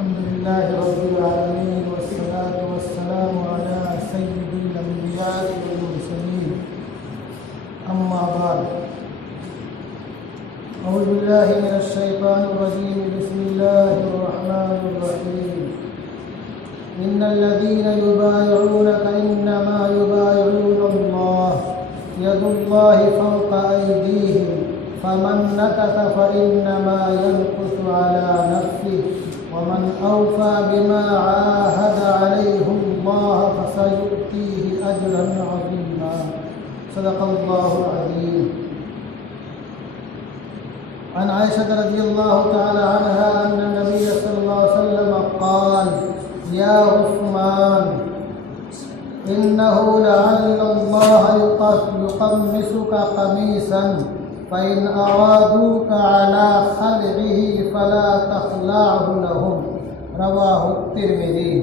الحمد لله رب العالمين والصلاة والسلام على سيد الأنبياء والمرسلين أما بعد أعوذ بالله من الشيطان الرجيم بسم الله الرحمن الرحيم إن الذين يبايعونك إنما يبايعون الله يد الله فوق أيديهم فمن نكث فإنما ينكث على نفسه ومن أوفى بما عاهد عليه الله فسيؤتيه أجرا عظيما صدق الله العظيم. عن عائشة رضي الله تعالى عنها أن النبي صلى الله عليه وسلم قال: يا عثمان إنه لعل الله يقمصك قميصا فإن أرادوك على خلعه فلا تخلعه لهم رواه الترمذي.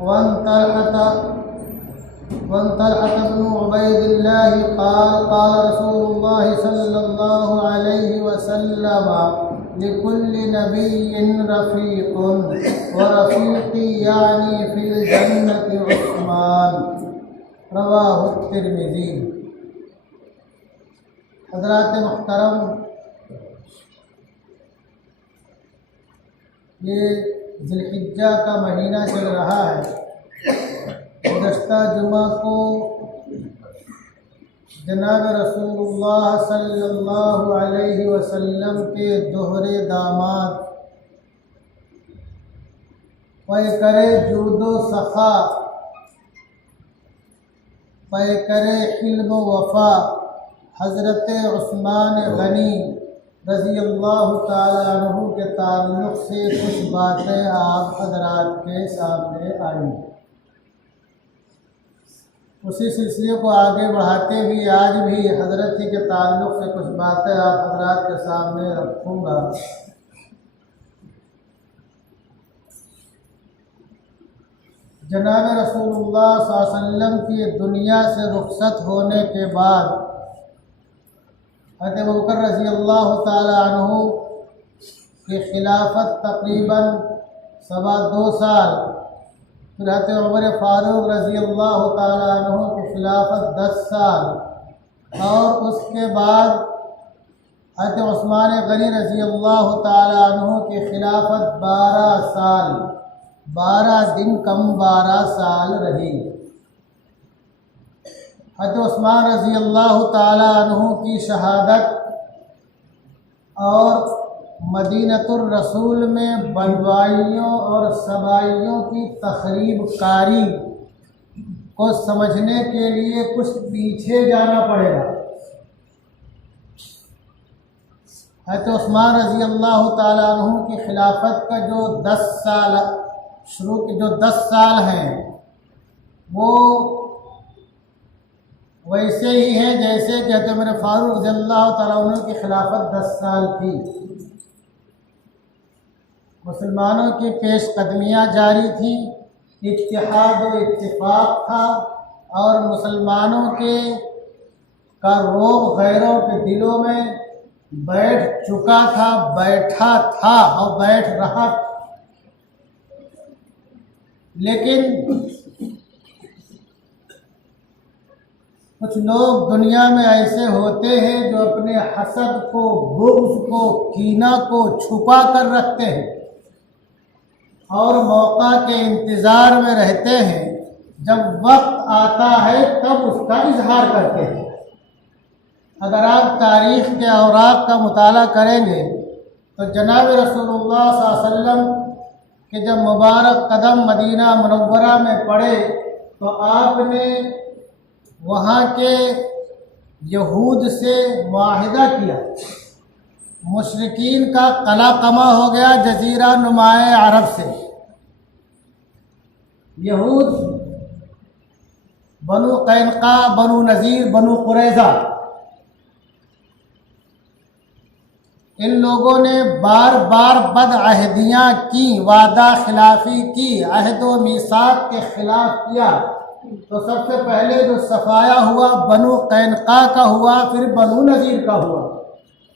وعن طلحة بن عبيد الله قال: قال رسول الله صلى الله عليه وسلم: لكل نبي رفيق ورفيقي يعني في الجنة عثمان رواه الترمذي. حضرات محترم، یہ ذی الحجہ کا مہینہ چل رہا ہے. گزشتہ جمعہ کو جناب رسول اللہ صلی اللہ علیہ وسلم کے دوہرے داماد پیکرے جود و سخا، پیکرے حلم و وفا حضرت عثمان غنی رضی اللہ تعالیٰ عنہ کے تعلق سے کچھ باتیں آپ حضرات کے سامنے آئیں. اسی سلسلے کو آگے بڑھاتے ہوئے آج بھی حضرت ہی کے تعلق سے کچھ باتیں آپ حضرات کے سامنے رکھوں گا. جناب رسول اللہ صلی اللہ علیہ وسلم کی دنیا سے رخصت ہونے کے بعد حضرت ابوبکر رضی اللہ تعالی عنہ کی خلافت تقریباً 2.25 سال، پھر حضرت عمر فاروق رضی اللہ تعالی عنہ کی خلافت 10 سال، اور اس کے بعد حضرت عثمان غنی رضی اللہ تعالی عنہ کی خلافت 12 سال، 12 دن کم 12 سال رہی. حضرت عثمان رضی اللہ تعالی عنہ کی شہادت اور مدینۃ الرسول میں بلوائیوں اور سبائیوں کی تخریب کاری کو سمجھنے کے لیے کچھ پیچھے جانا پڑے گا. حضرت عثمان رضی اللہ تعالی عنہ کی خلافت کا جو 10 سال ہیں وہ ویسے ہی ہیں جیسے کہ حضرت عمر فاروق رضی اللہ تعالیٰ عنہ کی خلافت 10 سال تھی. مسلمانوں کی پیش قدمیاں جاری تھی، اتحاد و اتفاق تھا، اور مسلمانوں کا روب غیروں کے دلوں میں بیٹھ چکا تھا، بیٹھا تھا اور بیٹھ رہا تھا. لیکن کچھ لوگ دنیا میں ایسے ہوتے ہیں جو اپنے حسد کو، بغض کو، کینہ کو چھپا کر رکھتے ہیں اور موقع کے انتظار میں رہتے ہیں. جب وقت آتا ہے تب اس کا اظہار کرتے ہیں. اگر آپ تاریخ کے اوراق کا مطالعہ کریں گے تو جناب رسول اللہ صلی اللہ علیہ وسلم کہ جب مبارک قدم مدینہ منورہ میں پڑے تو آپ نے وہاں کے یہود سے معاہدہ کیا. مشرکین کا قلع قمع ہو گیا جزیرہ نمائے عرب سے. یہود، بنو قینقاع، بنو نذیر، بنو قریظہ، ان لوگوں نے بار بار بدعہدیاں کی، وعدہ خلافی کی، عہد و میثاق کے خلاف کیا. تو سب سے پہلے جو صفایا ہوا بنو قینقاع کا ہوا، پھر بنو نذیر کا ہوا.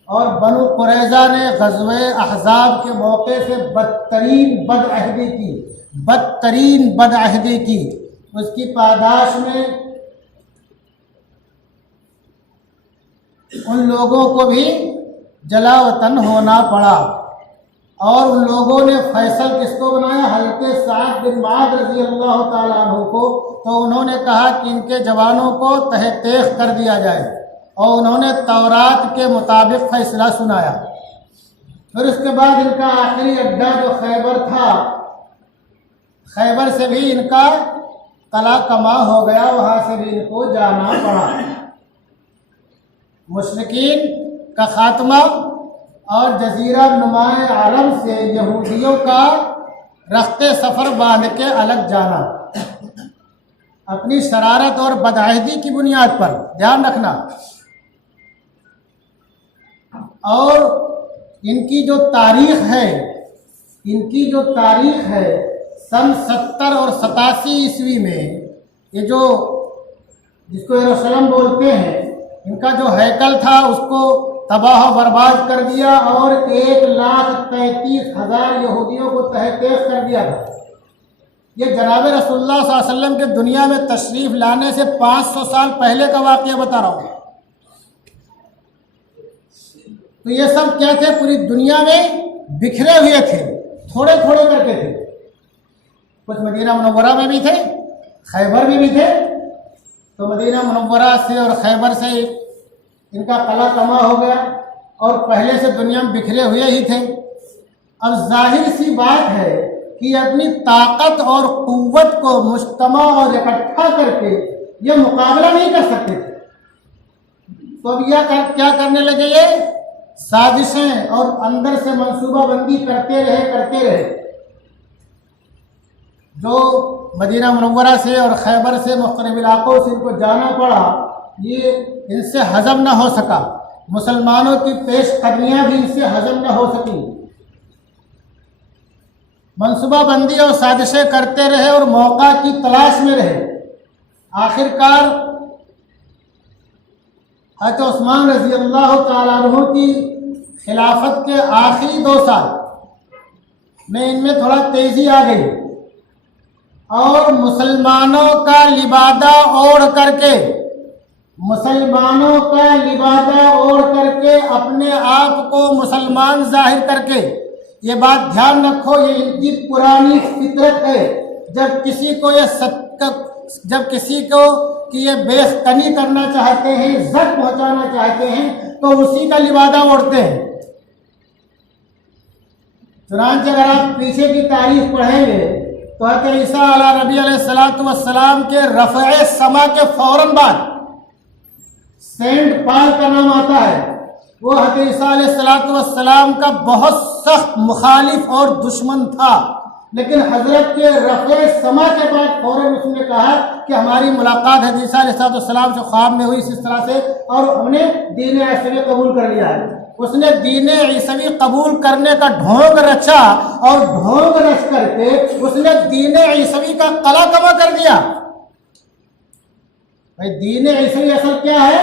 اور بنو قریظہ نے غزوہ احزاب کے موقع سے بدترین بدعہدی کی، اس کی پاداش میں ان لوگوں کو بھی جلا وطن ہونا پڑا، اور ان لوگوں نے فیصل کس کو بنایا؟ حضرت سعد بن معاذ رضی اللہ تعالیٰ عنہ کو۔ تو انہوں نے کہا کہ ان کے جوانوں کو تہہ تیغ کر دیا جائے، اور انہوں نے تورات کے مطابق فیصلہ سنایا۔ پھر اس کے بعد ان کا آخری اڈا جو خیبر تھا، خیبر سے بھی ان کا قلع کما ہو گیا، وہاں سے بھی ان کو جانا پڑا۔ مشرکین کا خاتمہ اور جزیرہ نما عرب سے یہودیوں کا رخت سفر باندھ کے الگ جانا، اپنی شرارت اور بدعہدی کی بنیاد پر، دھیان رکھنا۔ اور ان کی جو تاریخ ہے سن 70 اور 87 عیسوی میں، یہ جس کو یروشلم بولتے ہیں، ان کا جو ہیکل تھا اس کو تباہ و برباد کر دیا، اور 1,33,000 یہودیوں کو تہہ تیغ کر دیا تھا۔ یہ جناب رسول اللہ صلی اللہ علیہ وسلم کے دنیا میں تشریف لانے سے 500 سال پہلے کا واقعہ بتا رہا ہوں۔ تو یہ سب کیا تھے؟ پوری دنیا میں بکھرے ہوئے تھے، تھوڑے تھوڑے کر کے تھے۔ کچھ مدینہ منورہ میں بھی تھے، خیبر میں بھی تھے۔ تو مدینہ منورہ سے اور خیبر سے ان کا قلع کما ہو گیا، اور پہلے سے دنیا میں بکھرے ہوئے ہی تھے۔ اب ظاہر سی بات ہے کہ اپنی طاقت اور قوت کو مجتمع اور اکٹھا کر کے یہ مقابلہ نہیں کر سکتے تھے۔ تو اب یہ کیا کرنے لگے؟ یہ سازشیں اور اندر سے منصوبہ بندی کرتے رہے۔ جو مدینہ منورہ سے اور خیبر سے مختلف علاقوں سے ان کو جانا پڑا، یہ ان سے ہضم نہ ہو سکا۔ مسلمانوں کی پیش قدمیاں بھی ان سے ہضم نہ ہو سکیں۔ منصوبہ بندی اور سازشیں کرتے رہے اور موقع کی تلاش میں رہے۔ آخرکار حضرت عثمان رضی اللہ تعالیٰ عنہ کی خلافت کے آخری 2 سال میں ان میں تھوڑا تیزی آ گئی، اور مسلمانوں کا لبادہ اوڑھ کر کے اپنے آپ کو مسلمان ظاہر کر کے، یہ بات دھیان رکھو، یہ ان کی پرانی فطرت ہے۔ جب کسی کو کہ یہ بیختنی کرنا چاہتے ہیں، عزت پہنچانا چاہتے ہیں، تو اسی کا لبادہ اوڑھتے ہیں۔ چنانچہ اگر آپ پیچھے کی تاریخ پڑھیں گے تو حضرت عیسیٰ علیہ نبی علیہ السلام کے رفع سما کے فوراً بعد سینٹ پال کا نام آتا ہے۔ وہ حضرت عیسیٰ علیہ السلام کا بہت سخت مخالف اور دشمن تھا، لیکن حضرت کے رفع سما کے بعد فوراً اس نے کہا کہ ہماری ملاقات حضرت عیسیٰ علیہ السلام سے خواب میں ہوئی اس طرح سے، اور ہم نے دین عیسوی قبول کر لیا ہے۔ اس نے دین عیسوی قبول کرنے کا ڈھونگ رچا، اور ڈھونگ رچ کر کے اس نے دین عیسوی کا قلع کما کر دیا۔ بھائی دین عیسوی اصل کیا ہے؟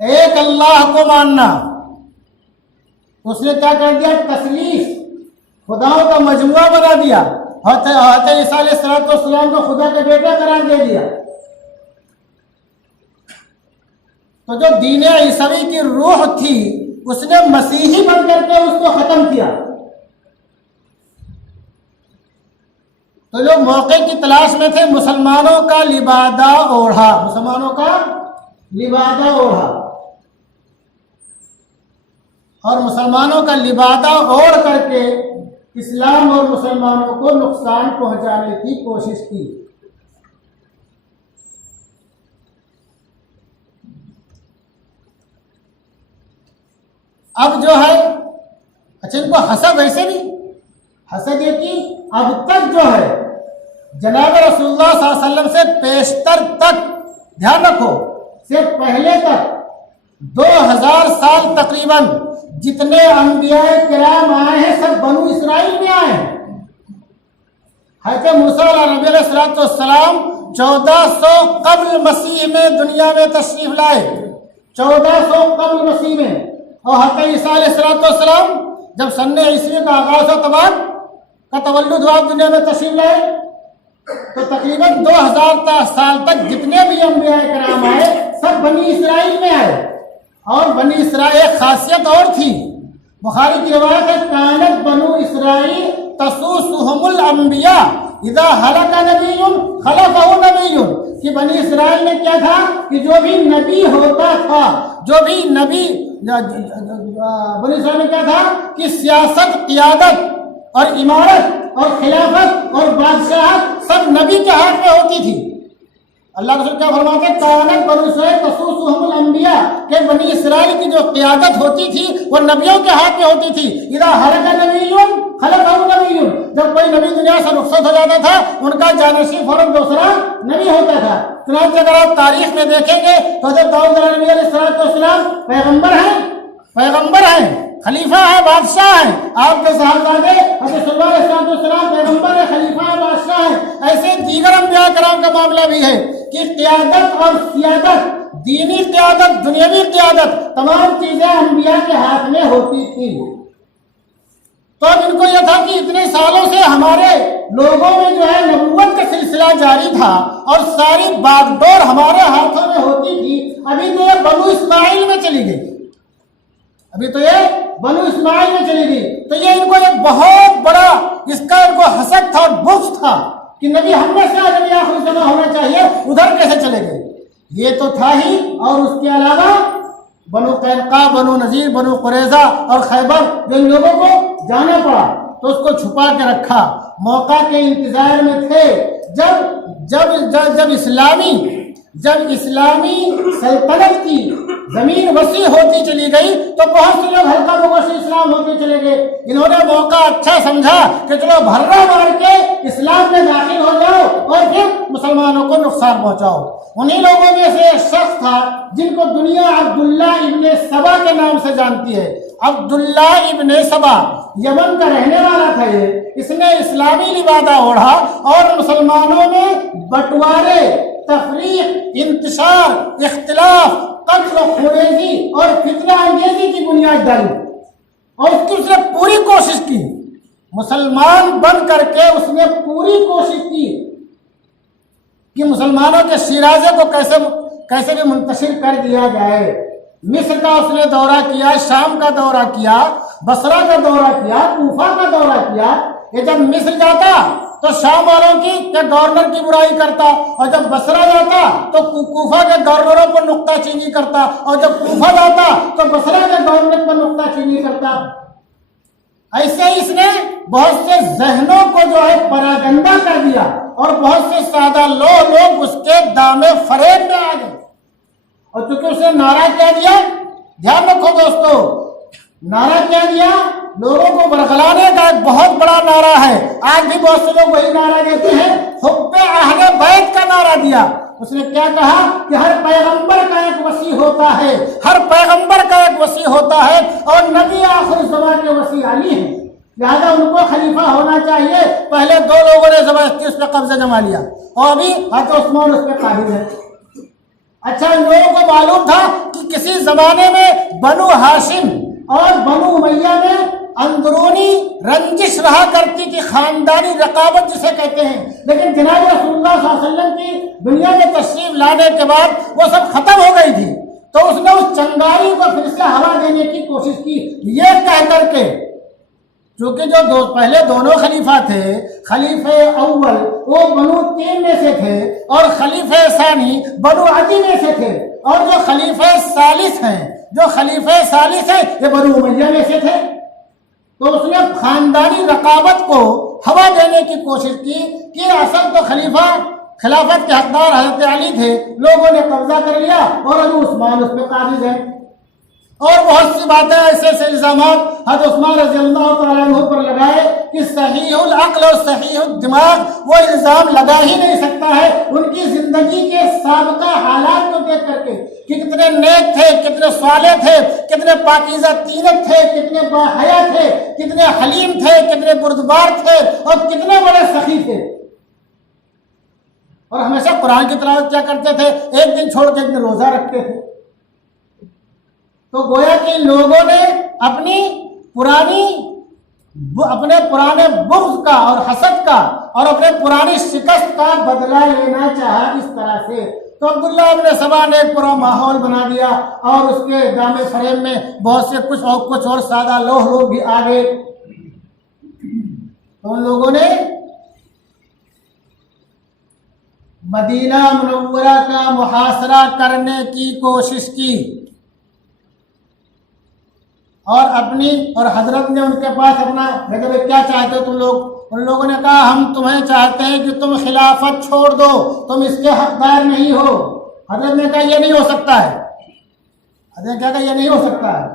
ایک اللہ کو ماننا۔ اس نے کیا کر دیا؟ تثلیث، خداؤں کا مجموعہ بنا دیا۔ حضرت عیسیٰ علیہ السلام کو خدا کا بیٹا قرار دے دیا۔ تو جو دین عیسوی کی روح تھی اس نے مسیحی بن کر کے اس کو ختم کیا۔ تو جو موقع کی تلاش میں تھے، مسلمانوں کا لبادہ اوڑھا، اور مسلمانوں کا لبادہ اوڑھ کر کے اسلام اور مسلمانوں کو نقصان پہنچانے کی کوشش کی۔ اب جو ہے، اچھا ان کو حسد ایسے نہیں، حسد یہ کہ اب تک جو ہے جناب رسول اللہ صلی اللہ علیہ وسلم سے پیشتر تک، دھیان رکھو، سے پہلے تک 2000 سال تقریباً جتنے انبیاء کرام آئے ہیں سب بنو اسرائیل میں آئے ہیں۔ حضرت موسیٰ علیہ السلام 1400 قبل مسیح میں دنیا میں تشریف لائے، 1400 قبل مسیح میں، اور حضرت عیسیٰ علیہ السلام جب سن عیسوی کا آغاز و تباہ کا تولد ہوا دنیا میں تشریف لائے، تو تقریباً 2000 سال تک جتنے بھی انبیاء کرام آئے سب بنی اسرائیل میں آئے، اور بنی اسرائیل ایک خاصیت اور تھی، بخاری کی روایت ہے کانت بنو اسرائیل تسوسهم الانبیاء اذا ہلک نبی خلفہ نبی، کہ بنی اسرائیل میں کیا تھا کہ جو بھی نبی ہوتا تھا، جو بھی نبی بنی اسرائیل میں کیا تھا کہ سیاست، قیادت اور عمارت اور خلافت اور بادشاہت سب نبی کے ہاتھ میں ہوتی تھی۔ اللہ رسول کیا فرماتے ہیں کانت بنو اسرائیل تسوسهم الانبیاء، کہ بنی اسرائیل کی جو قیادت ہوتی تھی وہ نبیوں کے ہاتھ میں ہوتی تھی۔ اذا ہلک نبی خلفہ نبی، جب کوئی نبی دنیا سے رخصت ہو جاتا تھا ان کا جانشین فوراً دوسرا نبی ہوتا تھا۔ چنانچہ اگر آپ تاریخ میں دیکھیں گے تو حضرت داؤد نبی علیہ السلام پیغمبر ہیں، خلیفہ ہیں، بادشاہ ہیں۔ آپ کے صاحبزادے حضرت سلیمان علیہ السلام پیغمبر ہیں، خلیفہ ہیں، بادشاہ ہیں۔ ایسے دیگر انبیاء کرام کا معاملہ بھی ہے کہ قیادت اور سیادت، دینی قیادت، دنیاوی قیادت، تمام چیزیں انبیاء کے ہاتھ میں ہوتی تھی۔ تو اب ان کو یہ تھا کہ اتنے سالوں سے ہمارے لوگوں میں جو ہے نبوت کا سلسلہ جاری تھا اور ساری باغ ڈور ہمارے ہاتھوں میں ہوتی تھی، ابھی تو یہ بنو اسماعیل میں چلی گئی، تو یہ ان کو ایک بہت بڑا اس کا ان کو حسد تھا اور بغض تھا کہ نبی ہم میں سے نبی آخری زمان ہونا چاہیے، ادھر کیسے چلے گئے؟ یہ تو تھا ہی، اور اس کے علاوہ بنو قینقاع، بنو نذیر، بنو قریظہ اور خیبر، جن لوگوں کو جانا پڑا تو اس کو چھپا کے رکھا، موقع کے انتظار میں تھے۔ جب اسلامی سلطنت کی زمین وسیع ہوتی چلی گئی تو بہت سے لوگ ہلکا لوگوں سے اسلام ہوتے چلے گئے۔ انہوں نے موقع اچھا سمجھا کہ چلو بھرا مار کے اسلام میں داخل ہو جاؤ اور پھر مسلمانوں کو نقصان پہنچاؤ۔ انہی لوگوں میں سے ایک شخص تھا جن کو دنیا عبداللہ ابن سبا کے نام سے جانتی ہے۔ عبداللہ ابن سبا یمن کا رہنے والا تھا، اس نے اسلامی لبادہ اوڑھا اور مسلمانوں میں بٹوارے، تفریق، انتشار، اختلاف، قتل و خونریزی اور فتنہ انگیزی کی بنیاد ڈالی، اور اس کی اس نے پوری کوشش کی، مسلمان بن کر کے اس نے پوری کوشش کی کہ مسلمانوں کے شیرازے کو کیسے بھی منتشر کر دیا جائے۔ مصر کا اس نے دورہ کیا، شام کا دورہ کیا، بصرہ کا دورہ کیا، کوفہ کا دورہ کیا۔ یہ جب مصر جاتا تو شام والوں کی یا گورنر کی برائی کرتا، اور جب بصرہ جاتا تو کوفہ کے گورنروں پر نکتہ چینی کرتا، اور جب کوفہ جاتا تو بصرہ کے گورنر پر نکتہ چینی کرتا۔ ایسے ہی اس نے بہت سے ذہنوں کو جو ہے پراگندہ کر دیا، اور بہت سے سادہ لوگ اس کے دام فریب میں آ گئے۔ اور چونکہ اس نے نعرہ کیا دیا، دھیان رکھو دوستو، نعرہ کیا دیا، لوگوں کو برگلانے کا ایک بہت بڑا نعرہ ہے۔ آج بھی بہت سے لوگ وہی نعرہ دیتے ہیں، حب اہل بیت کا نعرہ دیا۔ اس نے کیا کہا کہ ہر پیغمبر کا ایک وصی ہوتا ہے، ہر پیغمبر کا ایک وصی ہوتا ہے، اور نبی آخر زمان کے وصی علی ہیں، لہذا ان کو خلیفہ ہونا چاہیے۔ پہلے 2 لوگوں نے زبردستی اس پہ قبضہ جما لیا، اور ابھی حضرت عثمان اس پہ قابل ہے۔ اچھا، ان لوگوں کو معلوم تھا کہ کسی زمانے میں بنو ہاشم اور بنو امیہ میں اندرونی رنجش رہا کرتی تھی، خاندانی رقابت جسے کہتے ہیں، لیکن جناب رسول اللہ صلی اللہ علیہ وسلم کی دنیا میں تشریف لانے کے بعد وہ سب ختم ہو گئی تھی۔ تو اس نے اس چنگاری کو پھر سے ہوا دینے کی کوشش کی، یہ کہہ کر کے چونکہ جو پہلے دونوں خلیفہ تھے، خلیفہ اول وہ بنو تیم میں سے تھے، اور خلیفہ ثانی بنو عدی میں سے تھے، اور جو خلیفہ ثالث ہیں یہ بنو امیہ میں سے تھے۔ تو اس نے خاندانی رقابت کو ہوا دینے کی کوشش کی کہ اصل تو خلافت کے حقدار حضرت علی تھے، لوگوں نے قبضہ کر لیا اور ابھی عثمان اس پہ قابض ہے۔ اور بہت سی باتیں ایسے الزامات حضرت عثمان رضی اللہ تعالیٰ عنہ پر لگائے کہ صحیح العقل اور صحیح الدماغ وہ الزام لگا ہی نہیں سکتا ہے، ان کی زندگی کے سابقہ حالات کو دیکھ کر کے کہ کتنے نیک تھے، کتنے صالح تھے، کتنے پاکیزہ تینت تھے، کتنے باحیا تھے، کتنے حلیم تھے، کتنے بردبار تھے، اور کتنے بڑے سخی تھے، اور ہمیشہ قرآن کی تلاوت کیا کرتے تھے، ایک دن چھوڑ کے ایک دن روزہ رکھتے تھے۔ تو گویا کہ ان لوگوں نے اپنے پرانے بغض کا اور حسد کا اور اپنے پرانی شکست کا بدلہ لینا چاہا اس طرح سے. تو عبداللہ ابن سبا نے ایک پورا ماحول بنا دیا اور اس کے دامے فریم میں بہت سے کچھ اور سادہ لوگ بھی آ گئے. تو ان لوگوں نے مدینہ منورہ کا محاصرہ کرنے کی کوشش کی اور حضرت نے ان کے پاس اپنا کیا چاہتے ہو تم لوگ؟ ان لوگوں نے کہا ہم تمہیں چاہتے ہیں کہ تم خلافت چھوڑ دو، تم اس کے حقدار نہیں ہو. حضرت نے کہا یہ نہیں ہو سکتا ہے. حضرت نے کیا کہا یہ نہیں ہو سکتا ہے.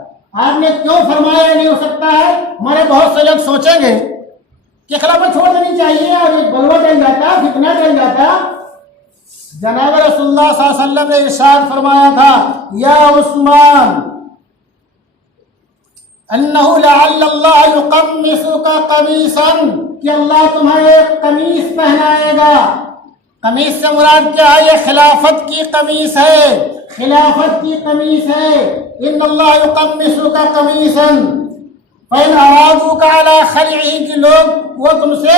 آپ نے کیوں فرمایا یہ نہیں ہو سکتا ہے؟ ہمارے بہت سے لوگ سوچیں گے کہ خلافت چھوڑ دینی چاہیے اور ایک بلوہ چل جاتا، فتنہ چل جاتا. جناب رسول اللہ صلی اللہ علیہ وسلم نے ارشاد فرمایا تھا یا عثمان انہو لعل اللہ یقمصک قمیصا، کہ اللہ تمہیں ایک قمیص پہنائے گا. قمیص سے مراد کیا ہے؟ یہ خلافت کی قمیص ہے، خلافت کی قمیص ہے. ان اللہ یقمصک قمیصا فإن ارادوک علی خلعہ، کہ لوگ وہ تم سے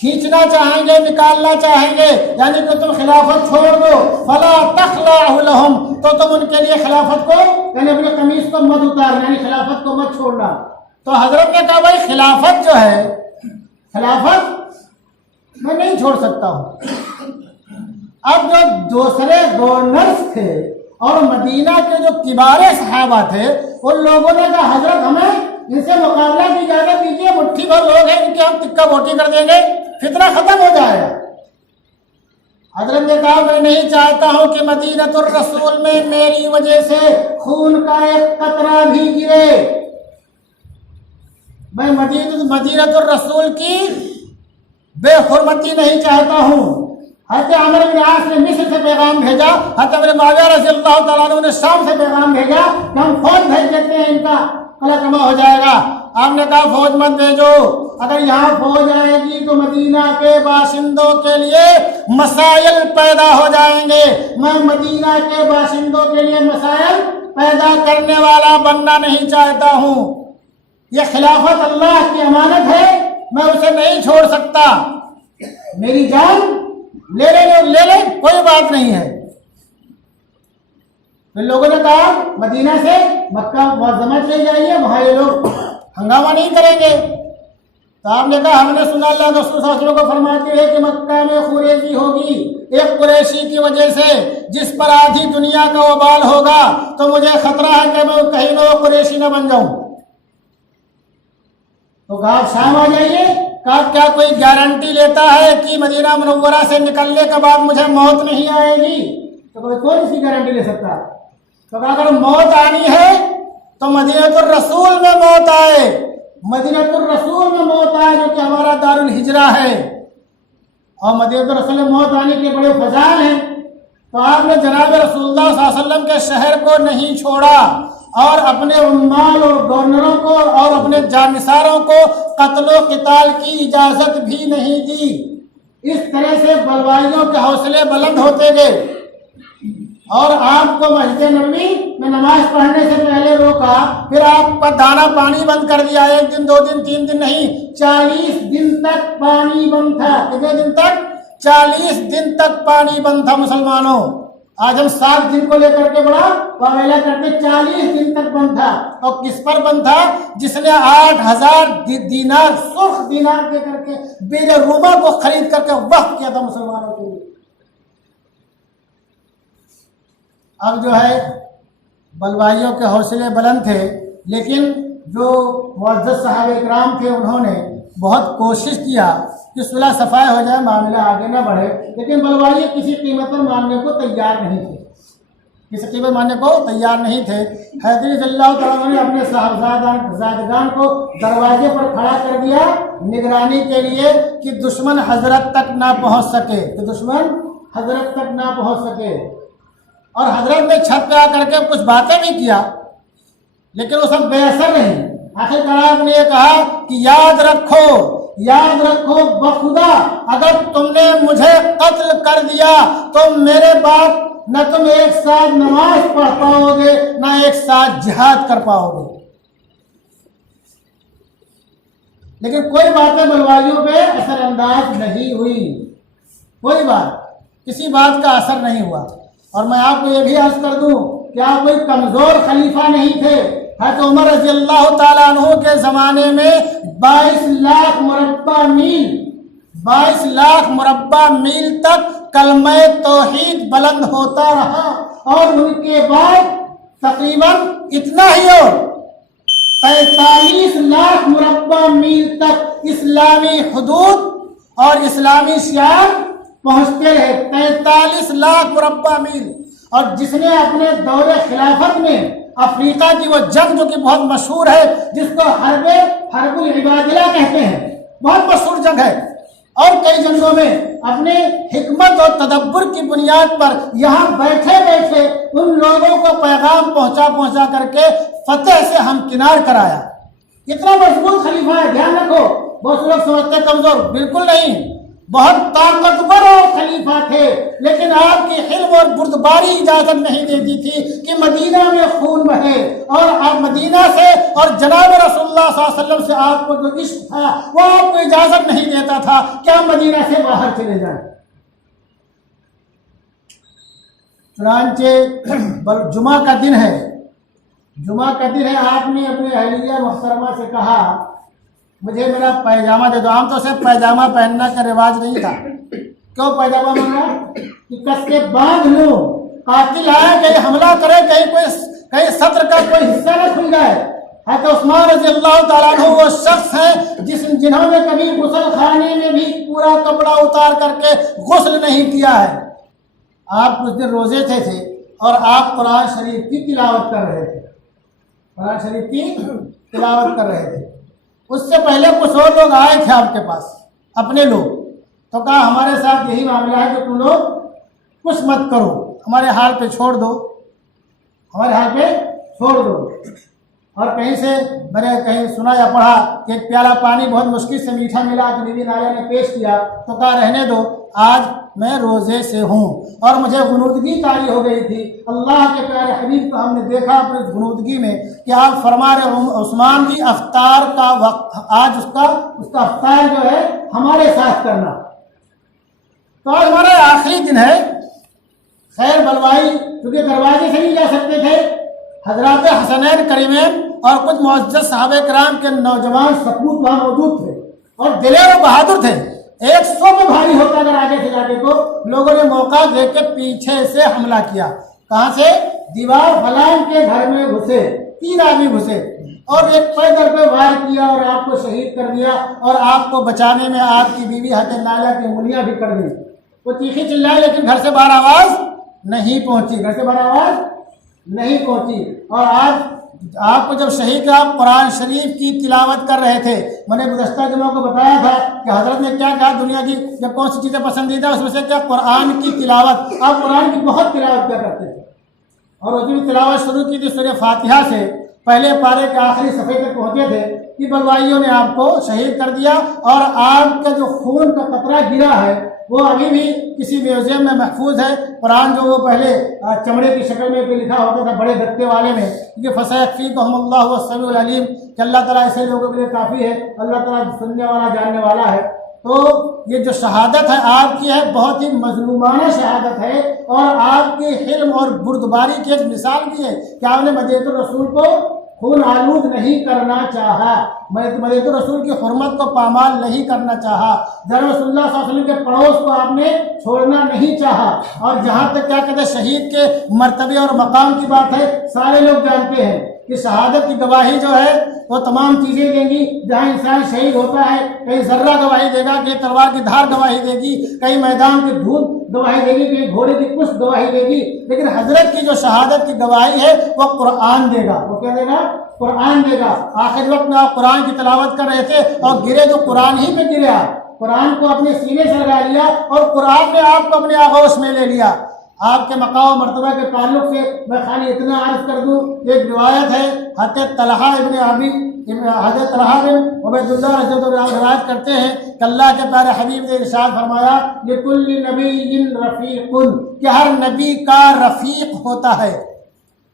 کھینچنا چاہیں گے، نکالنا چاہیں گے، یعنی کہ تم خلافت چھوڑ دو. فلا تخلعہ لہم، تو تم ان کے لیے خلافت کو یعنی اپنی قمیص کو مت اتارنا، یعنی خلافت کو مت چھوڑنا. تو حضرت نے کہا بھائی خلافت جو ہے، خلافت میں نہیں چھوڑ سکتا ہوں. اب جو دوسرے گورنرز تھے اور مدینہ کے جو کبار صحابہ تھے ان لوگوں نے کہا حضرت ہمیں ان سے مقابلہ کی اجازت دیجیے، مٹھی بھر لوگ ہیں ان کی ہم تکہ بوٹی کر دیں گے، فتنہ ختم ہو جائے گا. حضرت نے کہا میں نہیں چاہتا ہوں کہ مدینۃ الرسول میں میری وجہ سے خون کا ایک قطرہ بھی گرے. میں مدینۃ الرسول کی بے حرمتی نہیں چاہتا ہوں. حضرت عمرو بن عاص نے مصر سے پیغام بھیجا، حضرت ابن معاویہ رضی اللہ تعالیٰ عنہ نے شام سے پیغام بھیجا کہ ہم فوج بھیج دیتے ہیں، ان کا قلع کما ہو جائے گا. آپ نے کہا فوج مت بھیجو، اگر یہاں فوج آئے گی تو مدینہ کے باشندوں کے لیے مسائل پیدا ہو جائیں گے. میں مدینہ کے باشندوں کے لیے مسائل پیدا کرنے والا بننا نہیں چاہتا ہوں. یہ خلافت اللہ کی امانت ہے، میں اسے نہیں چھوڑ سکتا. میری جان لے لے کوئی بات نہیں ہے. پھر لوگوں نے کہا مدینہ سے مکہ معظمہ چلے جائیے، وہاں یہ لوگ ہنگامہ نہیں کریں گے. تو آپ نے کہا ہم نے سنا اللہ کے رسول صلی اللہ علیہ وسلم کو فرماتے ہوئے کہ مکہ میں خوریزی ہوگی ایک قریشی کی وجہ سے جس پر آدھی دنیا کا وبال ہوگا، تو مجھے خطرہ ہے کہ میں کہیں وہ قریشی نہ بن جاؤں. تو کہا شام آ جائیے. کہا کیا کوئی گارنٹی لیتا ہے کہ مدینہ منورہ سے نکلنے کے بعد مجھے موت نہیں آئے گی؟ تو کوئی کون اس کی گارنٹی لے سکتا ہے؟ تو کہا اگر موت آنی ہے تو مدینہ الرسول میں موت آئے، مدینہ الرسول میں موت آئے جو کہ ہمارا دار الہجرہ ہے، اور مدینہ الرسول میں موت آنے کے بڑے فضائل ہیں. تو آپ نے جناب رسول اللہ صلی اللہ علیہ وسلم کے شہر کو نہیں چھوڑا اور اپنے عمال اور گورنروں کو اور اپنے جانثاروں کو قتل و قتال کی اجازت بھی نہیں دی. اس طرح سے بلوائیوں کے حوصلے بلند ہوتے گئے اور آپ کو مسجد نبوی میں نماز پڑھنے سے پہلے روکا، پھر آپ پر دانا پانی بند کر دیا. 1 دن 2 دن 3 دن نہیں، 40 دن تک پانی بند تھا. کتنے دن تک؟ 40 دن تک پانی بند تھا مسلمانوں. آج ہم 7 دن کو لے کر کے بڑا واویلا کرتے، 40 دن تک بند تھا. اور کس پر بند تھا؟ جس نے 8000 دینار سرخ دینار دے کر کے بیر روما کو خرید کر کے وقف کیا تھا مسلمانوں کے لیے. اب جو ہے بلوائیوں کے حوصلے بلند تھے، لیکن جو معزز صحابہ اکرام تھے انہوں نے بہت کوشش کیا کہ صلح صفائی ہو جائے، معاملہ آگے نہ بڑھے. لیکن بلوائی کسی قیمت پر ماننے کو تیار نہیں تھے، کسی قیمت ماننے کو تیار نہیں تھے. حیدر رضی اللہ تعالیٰ نے اپنے صاحبزادگان کو دروازے پر کھڑا کر دیا نگرانی کے لیے کہ دشمن حضرت تک نہ پہنچ سکے، تو دشمن حضرت تک نہ پہنچ سکے. اور حضرت نے چھت پہ آ کر کے کچھ باتیں بھی کیا، لیکن وہ سب بے اثر نہیں. آخر کار آپ نے یہ کہا کہ یاد رکھو یاد رکھو بخدا اگر تم نے مجھے قتل کر دیا تو میرے بعد نہ تم ایک ساتھ نماز پڑھ پاؤ گے نہ ایک ساتھ جہاد کر پاؤ گے۔ لیکن کوئی باتیں بلوائیوں پہ اثر انداز نہیں ہوئی، کوئی بات کسی بات کا اثر نہیں ہوا۔ اور میں آپ کو یہ بھی عرض کر دوں کہ آپ کوئی کمزور خلیفہ نہیں تھے۔ حضرت عمر رضی اللہ تعالیٰ عنہ کے زمانے میں 22 لاکھ مربع میل تک کلمہ توحید بلند ہوتا رہا، اور ان کے بعد تقریباً اتنا ہی اور 43 لاکھ مربع میل تک اسلامی حدود اور اسلامی شعار پہنچتے رہے۔ 43 لاکھ مربع میل۔ اور جس نے اپنے دور خلافت میں افریقہ کی وہ جنگ جو کہ بہت مشہور ہے، جس کو حرب العبادلہ کہتے ہیں، بہت مشہور جنگ ہے، اور کئی جنگوں میں اپنے حکمت اور تدبر کی بنیاد پر یہاں بیٹھے بیٹھے ان لوگوں کو پیغام پہنچا کر کے فتح سے ہمکنار کرایا۔ اتنا مضبوط خلیفہ ہے، دھیان رکھو۔ بہت لوگ سمجھتے کمزور، بالکل نہیں، بہت طاقتور اور خلیفہ تھے، لیکن آپ کی حلم اور بردباری اجازت نہیں دیتی تھی کہ مدینہ میں خون بہے، اور آپ مدینہ سے اور جناب رسول اللہ صلی اللہ علیہ وسلم سے آپ کو جو عشق تھا وہ آپ کو اجازت نہیں دیتا تھا کہ آپ مدینہ سے باہر چلے جائیں۔ چنانچہ جمعہ کا دن ہے، آپ نے اپنے اہلیہ محترمہ سے کہا مجھے میرا پیجامہ دے دو۔ عام طور سے پیجامہ پہننا کا رواج نہیں تھا۔ کیوں پیجامہ مانگا؟ کہ کس کے باندھ لوں، قاتل آئے کہیں حملہ کرے، کہیں سطر کا کوئی حصہ نہ کھل جائے۔ حضرت عثمان رضی اللہ تعالیٰ عنہ وہ شخص ہیں جنہوں نے کبھی غسل خانے میں بھی پورا کپڑا اتار کر کے غسل نہیں کیا ہے۔ آپ کچھ دن روزے تھے اور آپ قرآن شریف کی تلاوت کر رہے تھے، اس سے پہلے کچھ اور لوگ آئے تھے آپ کے پاس، اپنے لوگ، تو کہا ہمارے ساتھ یہی معاملہ ہے کہ تم لوگ کچھ مت کرو، ہمارے حال پہ چھوڑ دو۔ اور کہیں سے میں نے کہیں سنا یا پڑھا کہ ایک پیالہ پانی بہت مشکل سے میٹھا ملا کہ بی بی نایا نے پیش کیا، تو کہا رہنے دو، آج میں روزے سے ہوں۔ اور مجھے غنودگی طاری ہو گئی تھی۔ اللہ کے پیارے حبیب کو ہم نے دیکھا اپنی غنودگی میں کہ آپ فرما رہے عثمان کی افطار کا وقت، آج اس کا افطار جو ہے ہمارے ساتھ کرنا۔ تو آج ہمارا آخری دن ہے، خیر بلوائی کیونکہ دروازے سے نہیں جا سکتے تھے، حضرات حسنین کریمین اور کچھ معزز صحابہ کرام کے نوجوان سپوت وہاں موجود تھے اور دلیر و بہادر تھے۔ 100 میں بھاری ہوتا اگر آگے سے جاتے تو لوگوں نے موقع دے کے پیچھے سے حملہ کیا۔ کہاں سے؟ دیوار فلان کے گھر میں گھسے، 3 آدمی گھسے اور ایک پیدل پہ وار کیا اور آپ کو شہید کر دیا، اور آپ کو بچانے میں آپ کی بیوی حضرت نالا کی انگلیاں بھی کٹ گئی۔ وہ چیخی چلائی لیکن گھر سے باہر آواز نہیں پہنچی، اور آج آپ کو جب شہید آپ قرآن شریف کی تلاوت کر رہے تھے، میں نے گزشتہ جمعہ کو بتایا تھا کہ حضرت نے کیا کہا، دنیا کی جب کون سی چیزیں پسندیدہ اس میں سے کیا قرآن کی تلاوت، آپ قرآن کی بہت تلاوت کیا کرتے تھے، اور اس کی تلاوت شروع کی تھی سورہ فاتحہ سے، پہلے پارے کے آخری صفحے تک پہنچے تھے کہ بلوائیوں نے آپ کو شہید کر دیا، اور آپ کا جو خون کا قطرہ گرا ہے وہ ابھی بھی کسی میوزیم میں محفوظ ہے۔ قرآن جو وہ پہلے چمڑے کی شکل میں لکھا ہوتا تھا بڑے گتے والے میں، کہ فَسَيَكْفِيكَهُمُ اللَّهُ وَالسَّمِيعُ الْعَلِيمُ، کہ اللہ تعالیٰ ایسے لوگوں کے لیے کافی ہے، اللہ تعالیٰ سننے والا جاننے والا ہے۔ تو یہ جو شہادت ہے آپ کی ہے، بہت ہی مظلومانہ شہادت ہے، اور آپ کی حلم اور بردباری کی ایک مثال بھی ہے کہ آپ نے مدینہ الرسول کو خون آلود نہیں کرنا چاہا، مدینہ الرسول کی حرمت کو پامال نہیں کرنا چاہا، جناب رسول اللہ صلی اللہ علیہ وسلم کے پڑوس کو آپ نے چھوڑنا نہیں چاہا، اور جہاں تک کیا کہتے ہیں شہید کے مرتبے اور مقام کی بات ہے، سارے لوگ جانتے ہیں کہ شہادت کی گواہی جو ہے وہ تمام چیزیں دیں گی۔ جہاں انسان شہید ہوتا ہے کہیں ذرہ گواہی دے گا، کہیں تلوار کی دھار گواہی دے گی، کہیں میدان کی دھوپ گواہی دے گی، کہیں گھوڑے کی پشت گواہی دے گی، لیکن حضرت کی جو شہادت کی گواہی ہے وہ قرآن دے گا۔ وہ کیا دے گا؟ قرآن دے گا۔ آخر وقت میں آپ قرآن کی تلاوت کر رہے تھے اور گرے جو قرآن ہی پہ گرے، آپ قرآن کو اپنے سینے سے لگا لیا اور قرآن نے آپ کو اپنے آغوش میں لے لیا۔ آپ کے مقام و مرتبہ کے تعلق سے میں خالی اتنا عرض کر دوں، ایک روایت ہے حضرت طلحہ ابن ابی حضرت طلحہ بن عبید اللہ رضی اللہ عنہ روایت کرتے ہیں کہ اللہ کے پیارے حبیب نے ارشاد فرمایا لکل نبی رفیق، کہ ہر نبی کا رفیق ہوتا ہے،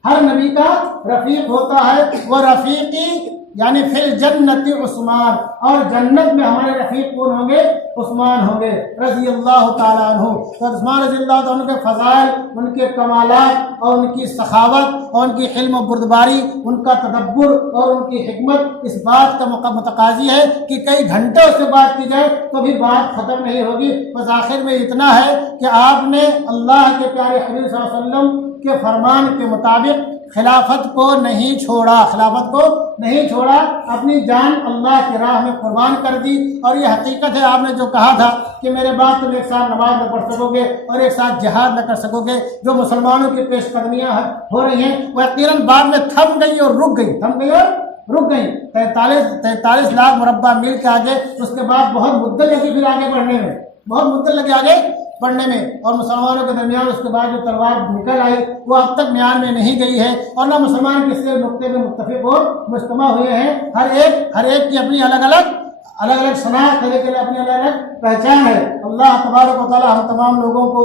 ہر نبی کا رفیق ہوتا ہے، وہ رفیقی یعنی فی الجنت عثمان، اور جنت میں ہمارے رفیق کون ہوں گے؟ عثمان ہوں گے رضی اللہ تعالیٰ عنہ۔ تو عثمان رضی اللہ تعالیٰ عنہ کے فضائل، ان کے کمالات اور ان کی سخاوت اور ان کی حلم و بردباری، ان کا تدبر اور ان کی حکمت اس بات کا متقاضی ہے کہ کئی گھنٹوں سے بات کی جائے تو بھی بات ختم نہیں ہوگی۔ بس آخر میں اتنا ہے کہ آپ نے اللہ کے پیارے حبیب صلی اللہ علیہ وسلم کے فرمان کے مطابق خلافت کو نہیں چھوڑا، خلافت کو نہیں چھوڑا، اپنی جان اللہ کی راہ میں قربان کر دی۔ اور یہ حقیقت ہے، آپ نے جو کہا تھا کہ میرے بعد تم ایک ساتھ نماز نہ پڑھ سکو گے اور ایک ساتھ جہاد نہ کر سکو گے، جو مسلمانوں کی پیش قدمیاں ہو رہی ہیں وہ یقیناً بعد میں تھم گئی اور رک گئی، تھم گئی اور رک گئی۔ 43 لاکھ مربع میل کے آگے، اس کے بعد بہت مدت لگی پھر آگے بڑھنے میں، بہت مدت لگی آگے بڑھنے میں، اور مسلمانوں کے درمیان اس کے بعد جو تلوار نکل آئی وہ اب تک میان میں نہیں گئی ہے، اور نہ مسلمان کسی نقطے میں متفق اور مجتمع ہوئے ہیں۔ ہر ایک کی اپنی الگ الگ شناخت ہے، لیکن اپنی الگ الگ پہچان ہے۔ اللہ تبارک و تعالی ہم تمام لوگوں کو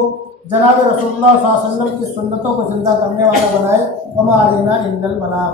جناب رسول اللہ صلی اللہ علیہ وسلم کی سنتوں کو زندہ کرنے والا بنائے۔ وما علینا الا البلاغ۔